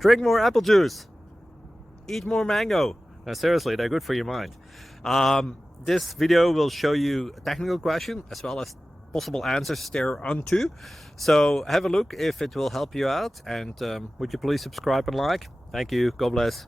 Drink more apple juice. Eat more mango. No, seriously, they're good for your mind. This video will show you a technical question as well as possible answers thereunto. So have a look if it will help you out, and would you please subscribe and like? Thank you. God bless.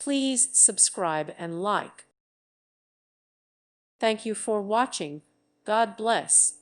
Please subscribe and like. Thank you for watching. God bless.